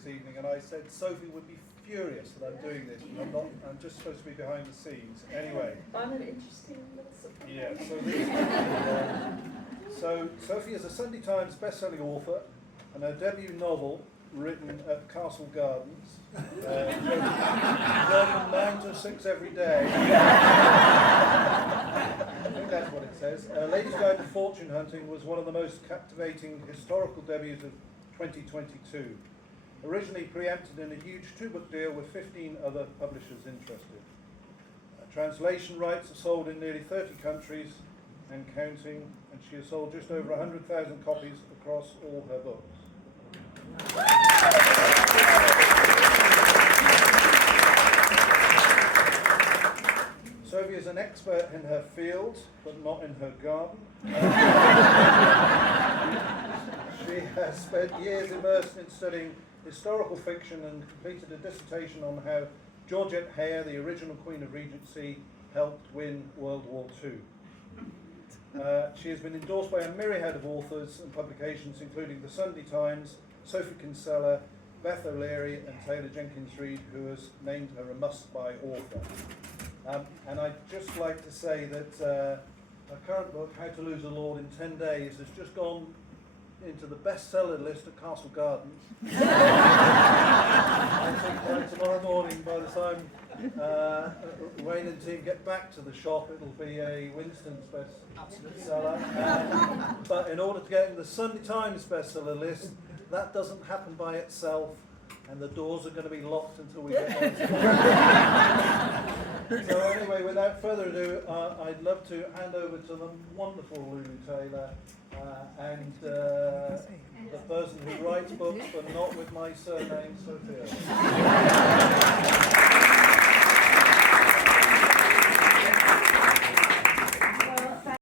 this evening, and I said Sophie would be furious that I'm doing this, and I'm just supposed to be behind the scenes. Anyway. I'm an interesting little surprise. Yeah, so Sophie is a Sunday Times best-selling author, and her debut novel, written at Castle Gardens, German 9 to 6 every day. I think that's what it says. Ladies' Guide to Fortune Hunting was one of the most captivating historical debuts of 2022. Originally preempted in a huge 2-book deal with 15 other publishers interested. Translation rights are sold in nearly 30 countries and counting, and she has sold just over 100,000 copies across all her books. Sophie is an expert in her field, but not in her garden. She has spent years immersed in studying historical fiction and completed a dissertation on how Georgette Hare, the original Queen of Regency, helped win World War II. She has been endorsed by a myriad of authors and publications, including the Sunday Times, Sophie Kinsella, Beth O'Leary, and Taylor Jenkins-Reid, who has named her a must-buy author. And I'd just like to say that her current book, How to Lose a Lord in 10 Days, has just gone into the bestseller list at Castle Gardens. I think by tomorrow morning, by the time Wayne and team get back to the shop, it'll be a Winston's bestseller. But in order to get in the Sunday Times bestseller list, that doesn't happen by itself, and the doors are going to be locked until we get there. So anyway, without further ado, I'd love to hand over to the wonderful Lulu Taylor, and the person who writes books, but not with my surname, Sophie Irwin.